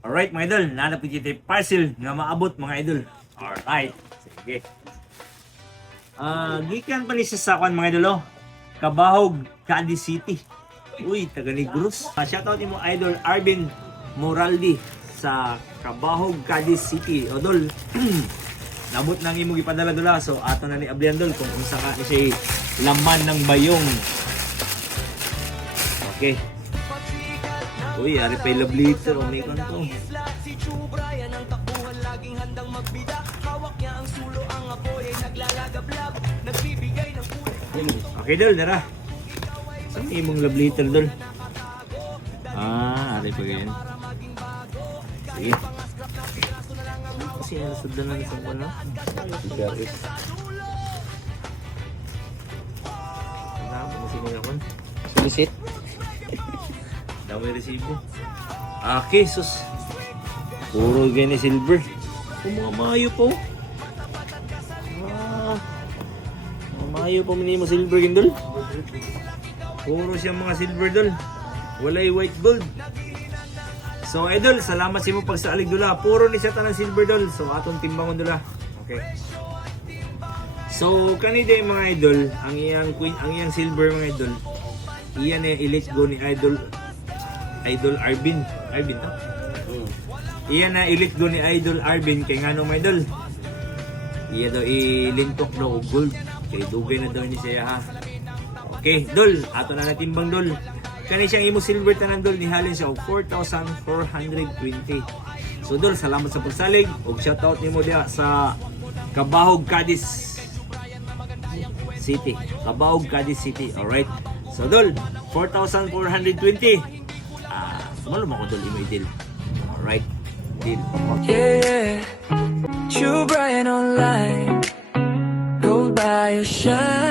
Alright mga idol, nanap ko dito parcel nga maabot mga idol. Alright, sige. Gikan pa ni sa Sakuan mga idol, oh. Cabahog, Cadiz City. Uy, taga Negros. Shoutout mo idol Arvin Moraldi sa Cabahog, Cadiz City. Odol, nabot nang imo gipadala dula. So ato na ni Ablian dol kung unsa ka ni siya laman ng bayong. Okay. Uy, ari pa love letter o may kanto. Okay dol, dara. Saan imong love letter dol? Ari pa ganyan. Sige. Kasi sundan na sa ano? Sigaris. Ano mo sinilakon? Solicit. Dami resibo. Okay, sus. Puro ganyan silver. Kung mga mayo po. Mayo po minimo silver gindol. Puro siya mga silver dol. Walay white gold. So idol, salamat sa imo pagsaalig dula. Puro ni siya tanang silver dol. So atong timbangon dula. Okay. So kanide mga idol, ang iyang queen, ang iyang silver mga idol. Iyan ay elite go ni Idol Arvin. Arvin to? Iyan na elite go ni Idol Arvin kay ngano mga idol. Iya daw ilintok daw og gold. Kay dugay na daw ni siya ha. Okay, dol, ato na natimbang dol. Kani siyang imo silver tanan dol ni halin siya og 4,420. So dol, salamat sa pagsalig og shoutout nimo diha sa Cabahog, Cadiz City. Cabahog, Cadiz City. Alright. So dol, 4,420. Malo mo ko dol imo i-deal. Alright. Deal. Yeah, True Brian online. Gold by your shine.